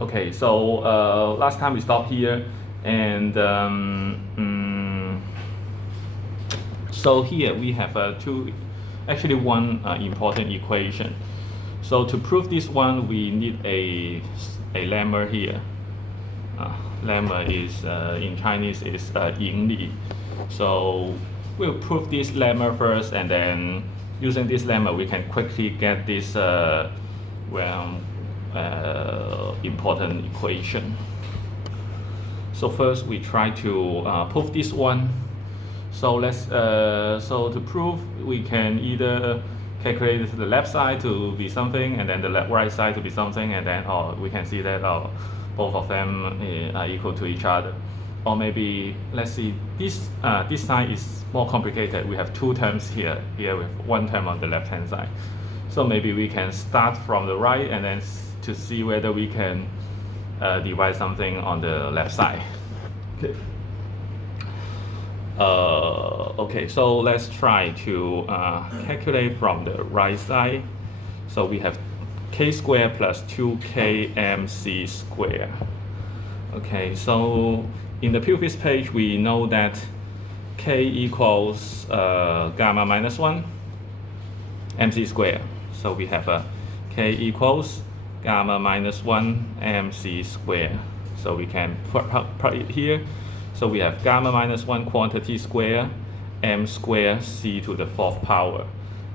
Okay, so last time we stopped here, and so here we have actually one important equation. So to prove this one, we need a lemma here. Lemma is in Chinese is 盈利. So we'll prove this lemma first, and then using this lemma we can quickly get this important equation. So first we try to prove this one. So so to prove, we can either calculate the left side to be something and then the right side to be something, and then we can see that both of them are equal to each other. Or maybe let's see, this side is more complicated. We have two terms here with one term on the left hand side. So maybe we can start from the right and then to see whether we can divide something on the left side. Okay. Okay, so let's try to calculate from the right side. So we have k squared plus 2k mc squared. Okay, so in the previous page we know that k equals gamma minus 1 mc squared. So we have k equals gamma minus 1 mc squared. So we can put it here. So we have gamma minus 1 quantity square m square c to the 4th power,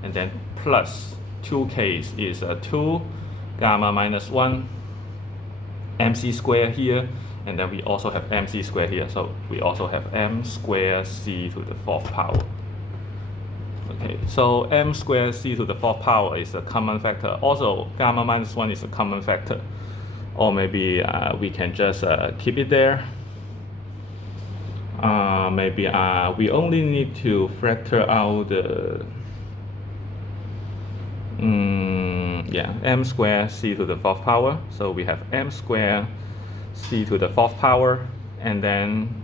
and then plus 2k is 2 gamma minus 1 mc square here, and then we also have mc square here. So we also have m square c to the 4th power. Okay, so m square c to the 4th power is a common factor. Also, gamma minus 1 is a common factor. Or maybe we can just keep it there. Maybe we only need to factor out the m square c to the 4th power. So we have m square c to the 4th power, and then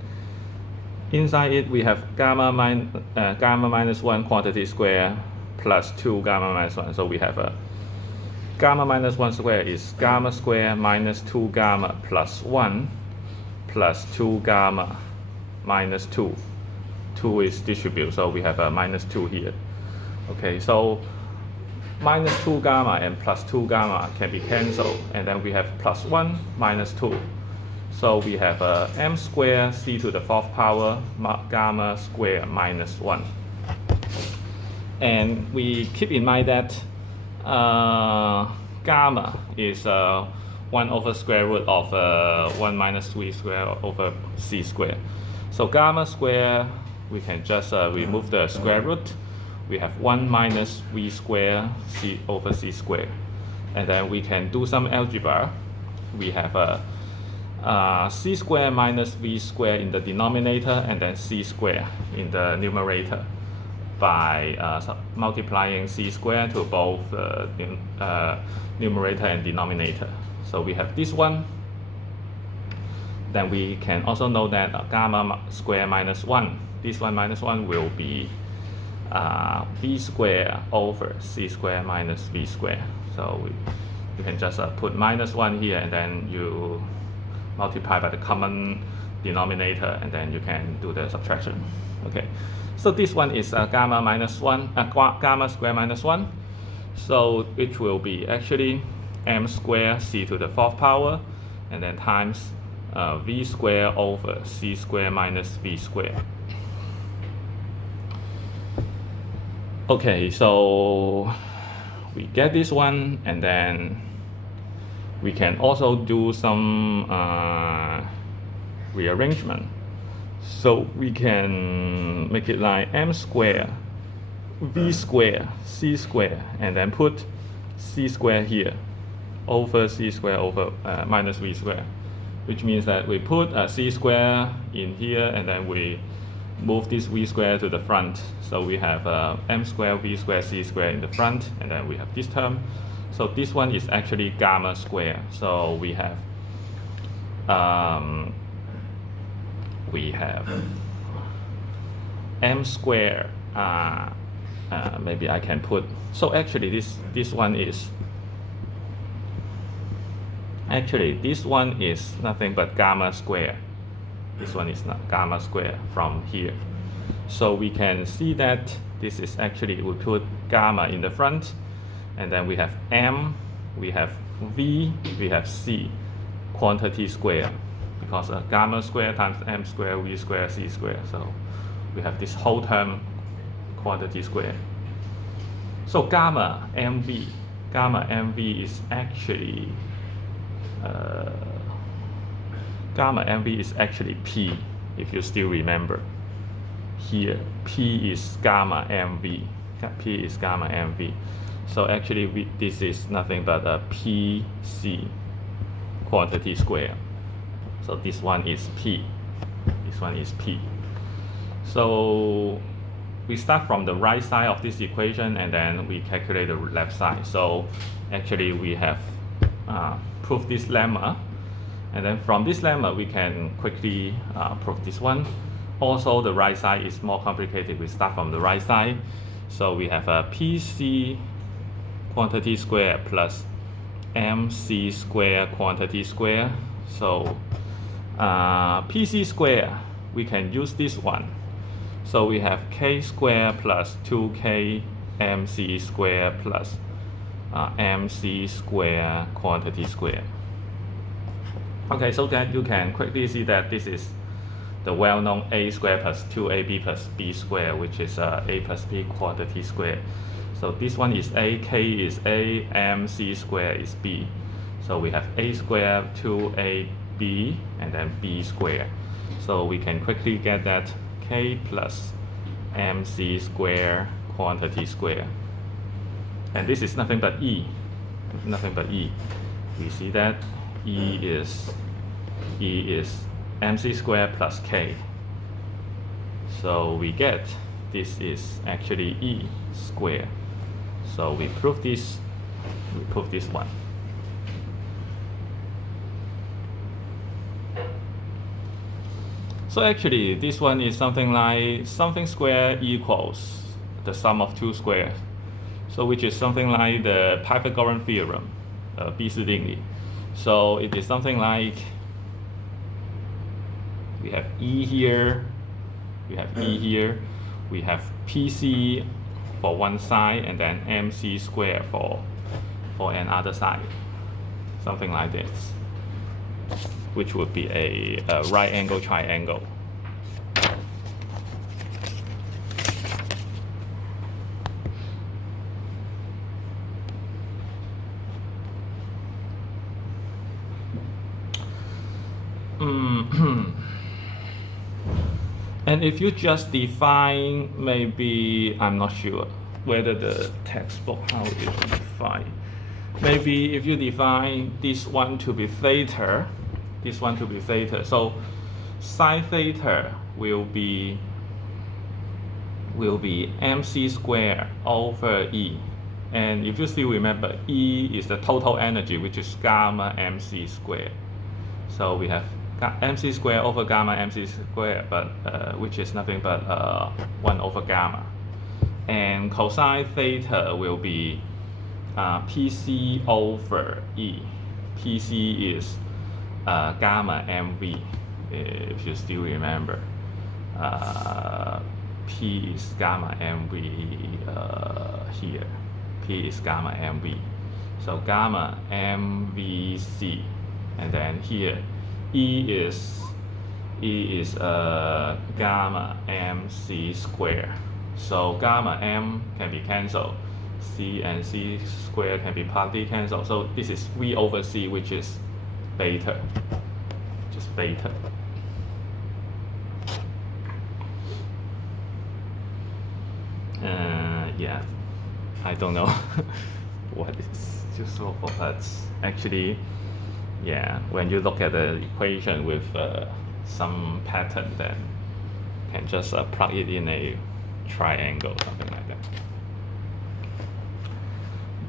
inside it we have gamma minus 1 quantity square plus 2 gamma minus 1. So we have a gamma minus 1 square is gamma square minus 2 gamma plus 1 plus 2 gamma minus 2. 2 is distributed, so we have a minus 2 here. Okay, so minus 2 gamma and plus 2 gamma can be cancelled, and then we have plus 1 minus 2. So we have m square c to the 4th power gamma square minus 1. And we keep in mind that gamma is 1 over square root of 1 minus v square over c square. So gamma square, we can just remove the square root. We have 1 minus v square c over c square. And then we can do some algebra. We have c square minus v square in the denominator, and then c square in the numerator by multiplying c square to both numerator and denominator. So we have this one. Then we can also know that gamma square minus 1, this one minus 1 will be v square over c square minus v square. So you can just put minus 1 here, and then you multiply by the common denominator, and then you can do the subtraction. Okay, so this one is gamma minus 1, gamma square minus 1. So it will be actually m square c to the 4th power, and then times v square over c square minus v square. Okay, so we get this one, and then we can also do some rearrangement. So we can make it like m square v square c square, and then put c square here over c square over minus v square, which means that we put c square in here, and then we move this v square to the front. So we have m square v square c square in the front, and then we have this term. So this one is actually gamma square. So we have m square. Maybe I can put. So actually this one is Actually, this one is nothing but gamma square. This one is not gamma square from here. So we can see that this is actually, we put gamma in the front, and then we have m, we have v, we have c, quantity square, because gamma square times m square, v square, c square. So we have this whole term, quantity square. So gamma mv is actually p, if you still remember. Here, p is gamma mv. So actually, this is nothing but a pc, quantity square. So this one is p. This one is p. So we start from the right side of this equation, and then we calculate the left side. So actually, we have proved this lemma. And then from this lemma, we can quickly prove this one. Also, the right side is more complicated. We start from the right side. So we have a PC quantity square plus MC square quantity square. So PC square, we can use this one. So we have K square plus 2K MC square plus MC square quantity square. Okay, so that you can quickly see that this is the well-known a square plus 2ab plus b square, which is a plus b quantity square. So this one is a, k is a, mc square is b. So we have a square, 2ab, and then b square. So we can quickly get that k plus mc square quantity square. And this is nothing but e. We see that E is mc square plus k. So we get this is actually e square. So we prove this one. So actually this one is something like something square equals the sum of two squares. So which is something like the Pythagorean Theorem, 毕氏定理. So it is something like we have E here, we have PC for one side, and then MC square for another side. Something like this, which would be a right angle triangle. And if you just define, maybe, I'm not sure whether the textbook, how it is defined. Maybe if you define this one to be theta, so sine theta will be mc square over E. And if you still remember, E is the total energy, which is gamma mc square. So we have mc square over gamma mc square, but which is nothing but 1 over gamma. And cosine theta will be pc over E. pc is gamma mv, if you still remember. P is gamma mv here. P is gamma mv. So gamma mvc. And then here E is gamma mc square. So gamma m can be cancelled. C and c square can be partly cancelled. So this is V over C, which is beta. Just beta. Yeah, I don't know what is useful for, but actually, yeah, when you look at the equation with some pattern, then you can just plug it in a triangle, something like that.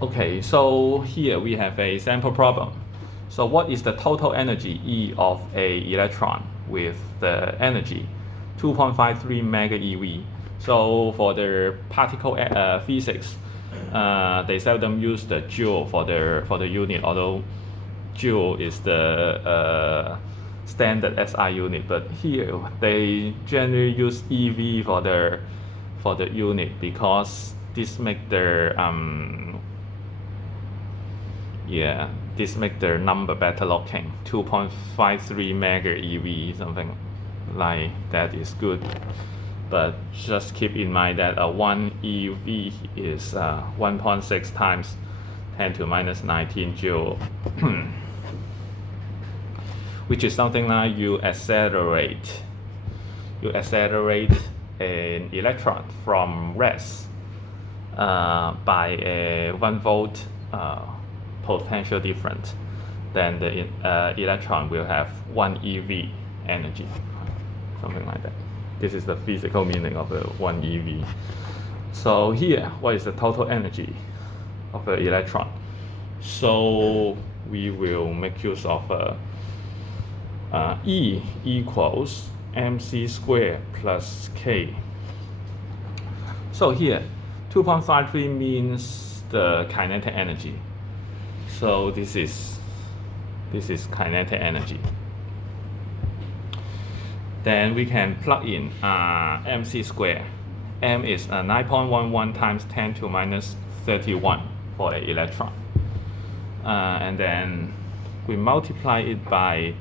Okay, so here we have a sample problem. So what is the total energy E of a electron with the energy 2.53 mega eV? So for the particle physics, they seldom use the joule for the unit, although joule is the standard SI unit, but here they generally use EV for the unit because this make their this make their number better looking. 2.53 mega EV, something like that is good. But just keep in mind that 1 EV is 1.6 times 10 to minus 19 joule, which is something like you accelerate an electron from rest by a 1 volt potential difference. Then the electron will have 1 EV energy, something like that. This is the physical meaning of the 1 EV. So here, what is the total energy of the electron? So we will make use of E equals mc squared plus k. So here, 2.53 means the kinetic energy. So this is kinetic energy. Then we can plug in mc squared. M is 9.11 times 10 to minus 31 for an electron. And then we multiply it by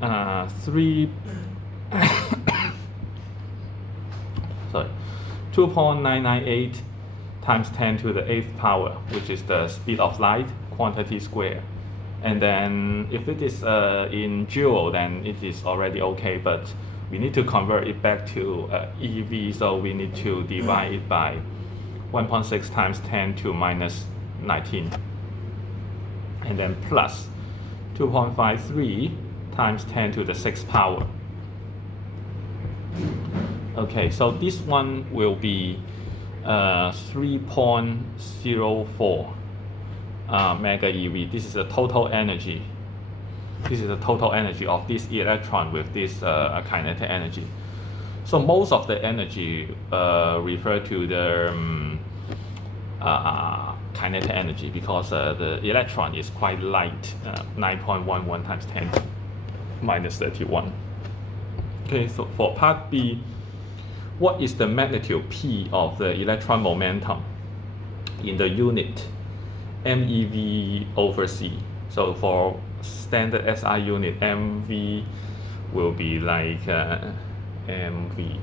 2.998 times 10 to the 8th power, which is the speed of light quantity square. And then if it is in joule, then it is already okay, but we need to convert it back to EV, so we need to divide it by 1.6 times 10 to minus 19, and then plus 2.53 times 10 to the 6th power. Okay, so this one will be 3.04 mega EV. This is the total energy. This is the total energy of this electron with this kinetic energy. So most of the energy refer to the kinetic energy because the electron is quite light, 9.11 times 10 minus 31. Okay, so for part B, what is the magnitude P of the electron momentum in the unit MeV over C? So for standard SI unit, MV will be like MV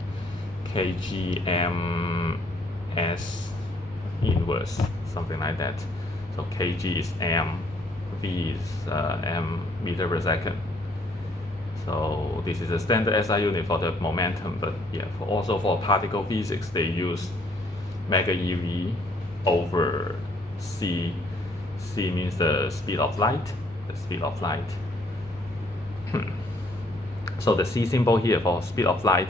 kg ms inverse, something like that. So kg is m, v is m meter per second. So this is a standard SI unit for the momentum, but yeah, also for particle physics, they use mega EV over c. C means the speed of light. The speed of light. So the C symbol here for speed of light,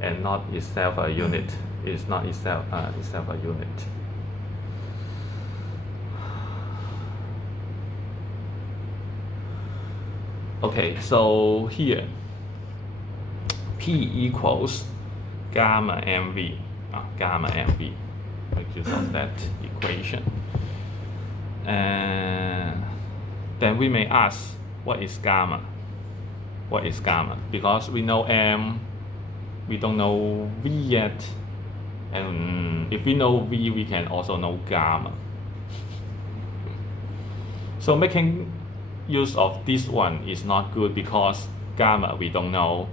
and not itself a unit. Is not itself a unit. Okay, so here P equals gamma mv. Gamma mv. Make use of that equation. And then we may ask, what is gamma? What is gamma? Because we know m, we don't know v yet. And if we know v, we can also know gamma. So making use of this one is not good because gamma we don't know,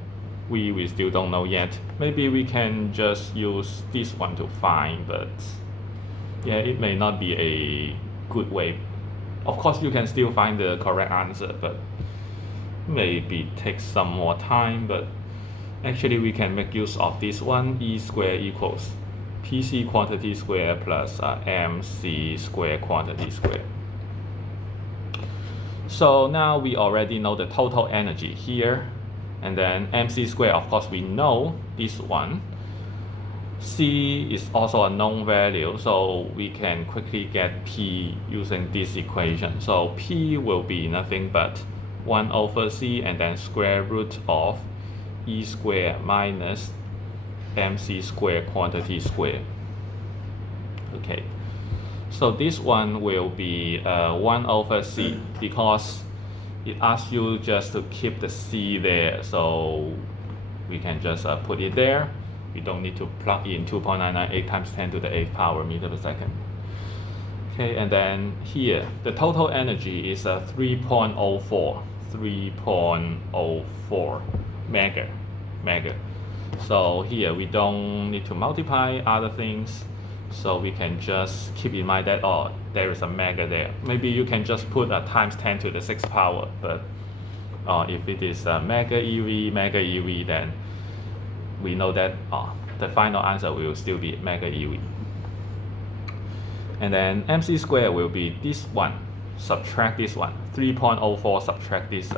we still don't know yet. Maybe we can just use this one to find, but yeah, it may not be a good way. Of course, you can still find the correct answer, but maybe take some more time. But actually, we can make use of this one. E squared equals PC quantity square plus MC square quantity square. So now we already know the total energy here, and then MC square, of course, we know this one. C is also a known value, so we can quickly get P using this equation. So P will be nothing but 1 over C and then square root of E square minus MC square quantity square. Okay, so this one will be 1 over C because it asks you just to keep the C there, so we can just put it there. We don't need to plug in 2.998 times 10 to the 8th power meter per second. Okay, and then here, the total energy is 3.04 mega. So here we don't need to multiply other things, so we can just keep in mind that, oh, there is a mega there. Maybe you can just put a times 10 to the 6th power, but if it is mega EV, then we know that the final answer will still be mega EV. And then MC squared will be this one, subtract this one, 3.04 subtract this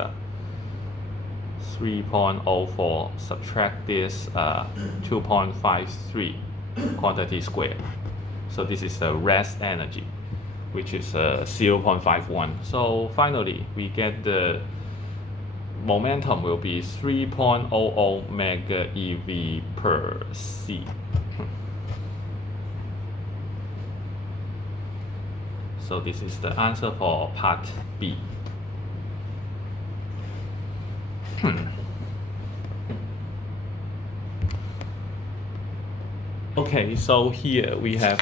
3.04 subtract this 2.53 quantity squared. So this is the rest energy, which is 0.51. So finally, we get the momentum will be 3.00 mega EV per C. So this is the answer for part B. Okay, so here we have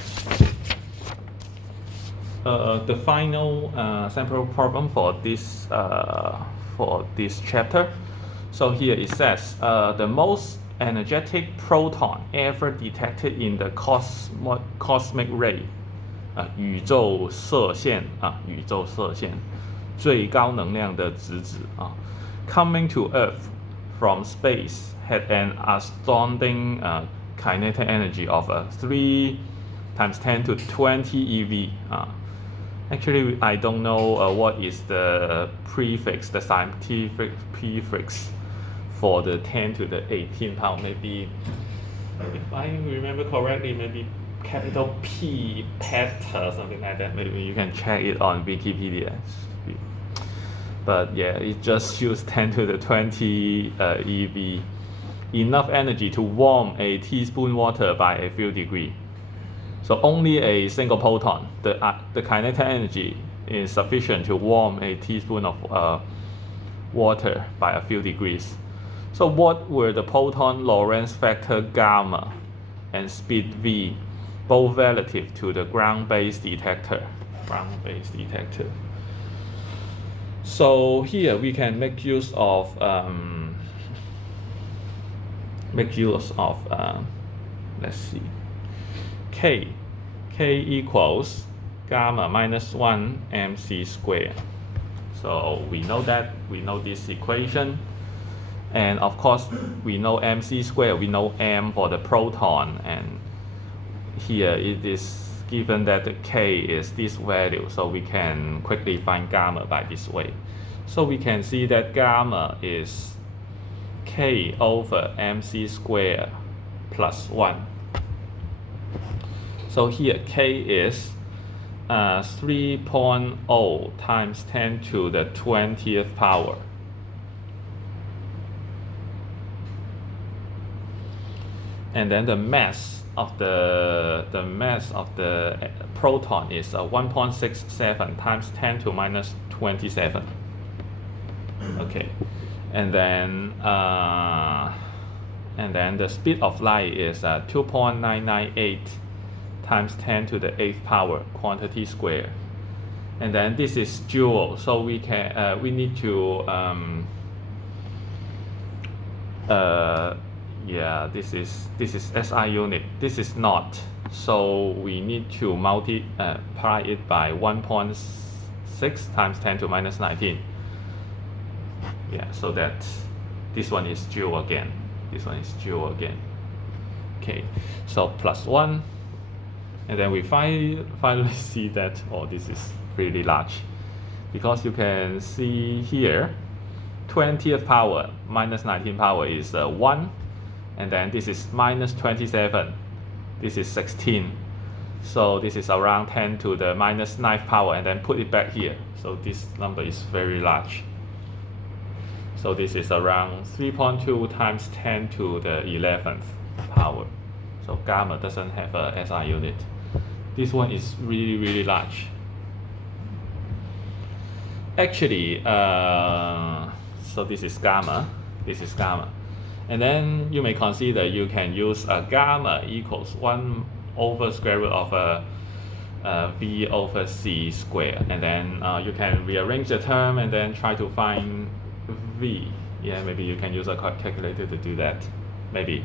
the final sample problem for this chapter. So here it says the most energetic proton ever detected in the cosmic ray 宇宙射线最高能量的质子coming to Earth from space had an astounding kinetic energy of 3 times 10 to 20 eV. Actually, I don't know what is the prefix, the scientific prefix for the 10 to the 18 power. Maybe, if I remember correctly, maybe capital P, peta, something like that. Maybe you can check it on Wikipedia. But yeah, it just used 10 to the 20 eV, enough energy to warm a teaspoon water by a few degrees. So only a single proton, the kinetic energy is sufficient to warm a teaspoon of water by a few degrees. So what were the proton Lorenz factor gamma and speed v, both relative to the ground-based detector? So here we can make use of let's see, k equals gamma minus 1 mc squared. So we know this equation, and of course we know mc squared, we know m for the proton, and here it is given that the k is this value, so we can quickly find gamma by this way. So we can see that gamma is k over mc squared plus 1. So here k is 3.0 times 10 to the 20th power. And then the mass of the proton is 1.67 times 10 to minus 27. Okay, and then the speed of light is 2.998 times 10 to the 8th power quantity square. And then this is joule, so we need to this is SI unit, this is not, so we need to multiply it by 1.6 times 10 to minus 19. So that this one is joule again, okay, so plus 1, and then we finally see that this is really large, because you can see here 20th power minus 19 power is 1, and then this is minus 27, this is 16, so this is around 10 to the minus 9th power, and then put it back here, so this number is very large. So this is around 3.2 times 10 to the 11th power. So gamma doesn't have a SI unit. This one is really, really large. actually, so this is gamma, and then you may consider you can use gamma equals 1 over square root of v over c squared, and then you can rearrange the term and then try to find v. Yeah, maybe you can use a calculator to do that, maybe.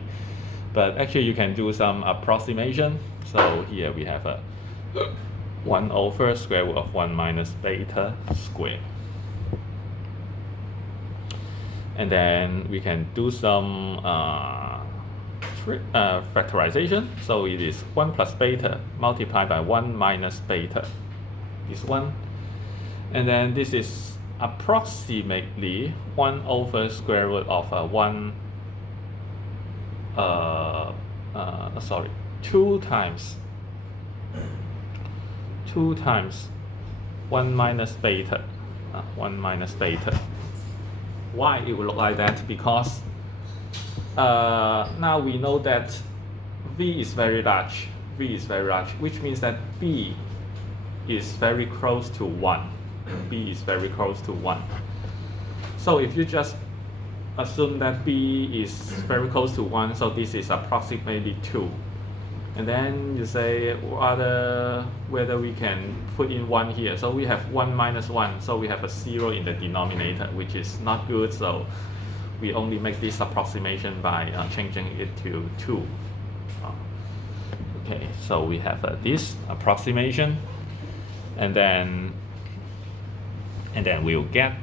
But actually you can do some approximation. So here we have a 1 over square root of 1 minus beta squared. And then we can do some factorization. So it is 1 plus beta multiplied by 1 minus beta, this one. And then this is approximately 1 over square root of 2 times 1 minus beta, 1 minus beta. Why it will look like that? Because now we know that V is very large, which means that B is very close to 1. B is very close to 1. So if you just assume that B is very close to 1, so this is approximately 2. And then you say whether we can put in 1 here. So we have 1 minus 1, so we have a 0 in the denominator, which is not good. So we only make this approximation by changing it to 2. Okay, so we have this approximation, and then we'll get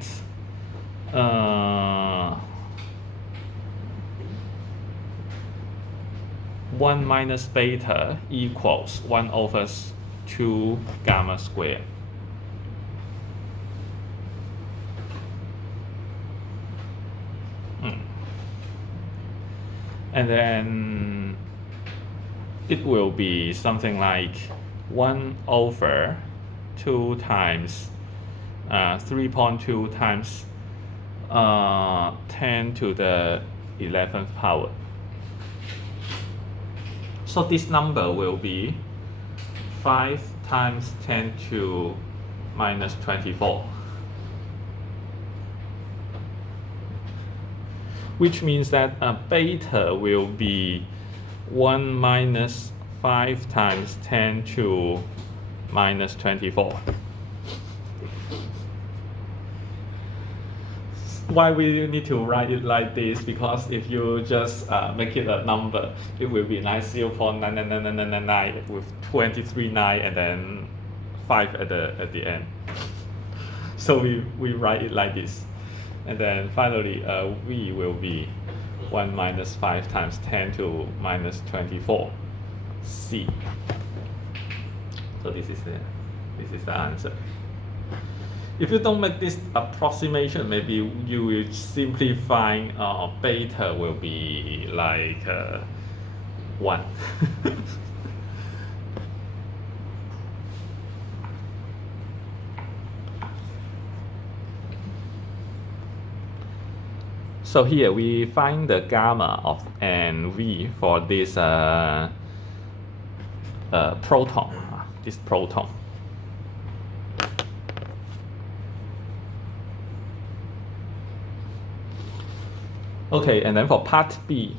1 minus beta equals 1 over 2 gamma squared. And then it will be something like 1 over 2 times 3.2 times 10 to the 11th power. So this number will be 5 times 10 to minus 24. Which means that beta will be 1 minus 5 times 10 to minus 24. Why we need to write it like this? Because if you just make it a number, it will be like 0.99999 with 23.9 and then 5 at the end. So we write it like this. And then finally, V will be 1 minus 5 times 10 to minus 24 C. So this is the answer. If you don't make this approximation, maybe you will simply find beta will be like 1. So here we find the gamma of and V for this proton, this proton. Okay, and then for part B,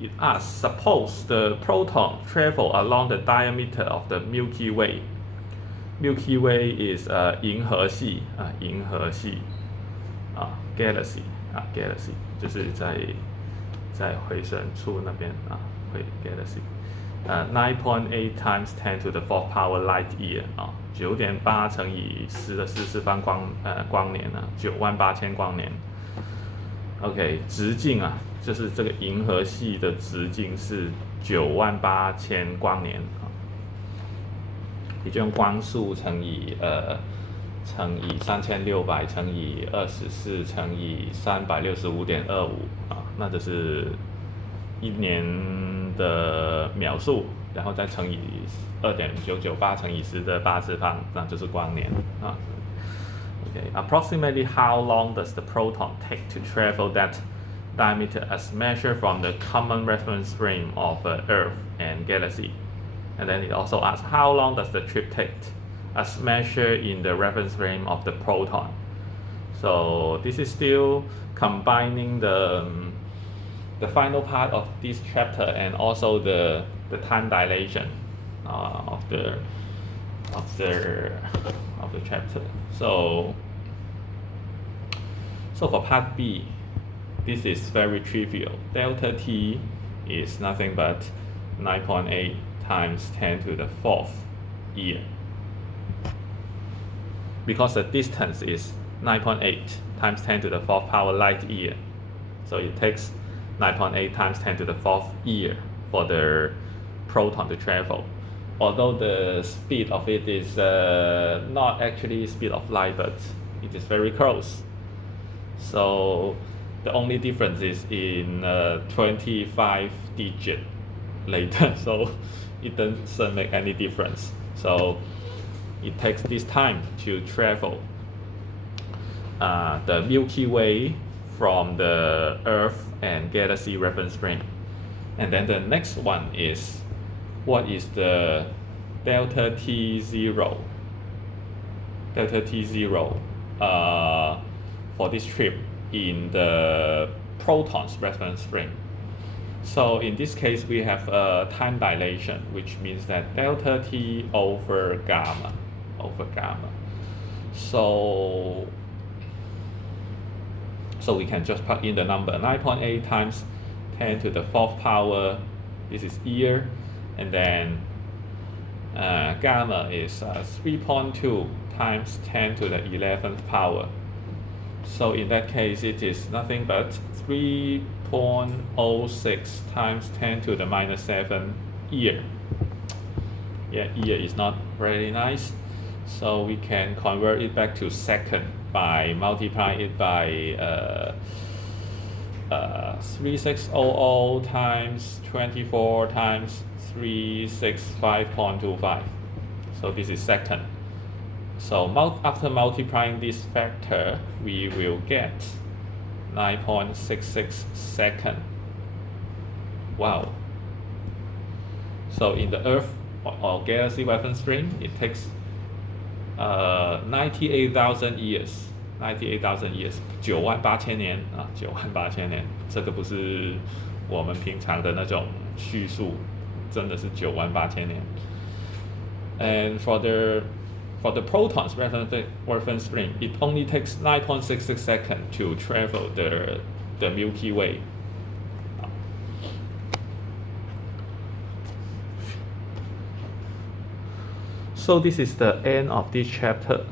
it asks, suppose the proton travel along the diameter of the Milky Way. Milky Way is 银河系 galaxy 就是在回声处那边会 galaxy 9.8 times 10 to the 4th power light year 9.8乘以10的44方光年98000光年。OK， 直径就是这个银河系的直径是98000光年也就用光速乘以3600乘以24乘以365.25那就是一年的秒数，然后再乘以2.998乘以10的8次方，那就是光年Okay, approximately how long does the proton take to travel that diameter as measured from the common reference frame of Earth and galaxy? And then it also asks how long does the trip take as measured in the reference frame of the proton? So this is still combining the final part of this chapter and also the time dilation of the chapter. So for part B, this is very trivial. Delta t is nothing but 9.8 times 10 to the 4th year, because the distance is 9.8 times 10 to the 4th power light year. So it takes 9.8 times 10 to the 4th year for the proton to travel. Although the speed of it is not actually speed of light, but it is very close. So the only difference is in 25 digit later, so it doesn't make any difference. So it takes this time to travel the Milky Way from the Earth and galaxy reference frame. And then the next one is, what is the delta t0 for this trip in the proton's reference frame. So in this case, we have a time dilation, which means that delta t over gamma. So we can just plug in the number 9.8 times 10 to the 4th power, this is year, and then gamma is 3.2 times 10 to the 11th power. So in that case, it is nothing but 3.06 times 10 to the minus 7 year. Yeah, year is not very nice. So we can convert it back to second by multiplying it by 3600 times 24 times 365.25. So this is second. So after multiplying this factor, we will get 9.66 second. Wow. So in the Earth or galaxy reference frame, it takes 98,000 years, 98000 年啊，98000年，这个不是我们平常的那种叙述，真的是98000年。And for the proton's reference frame, it only takes 9.66 seconds to travel the Milky Way. So this is the end of this chapter.